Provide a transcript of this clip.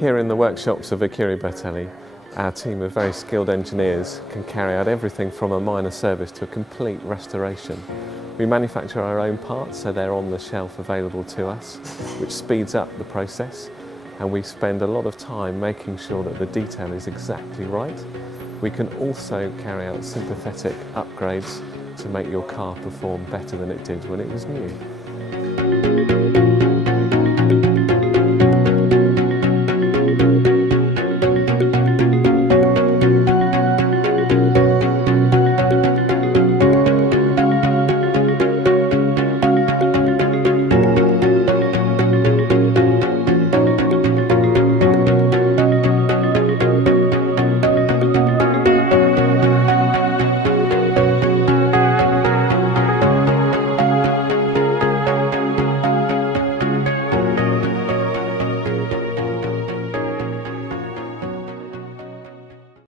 Here in the workshops of Akiri Bertelli, our team of very skilled engineers can carry out everything from a minor service to a complete restoration. We manufacture our own parts, so they're on the shelf available to us, which speeds up the process, and we spend a lot of time making sure that the detail is exactly right. We can also carry out sympathetic upgrades to make your car perform better than it did when it was new.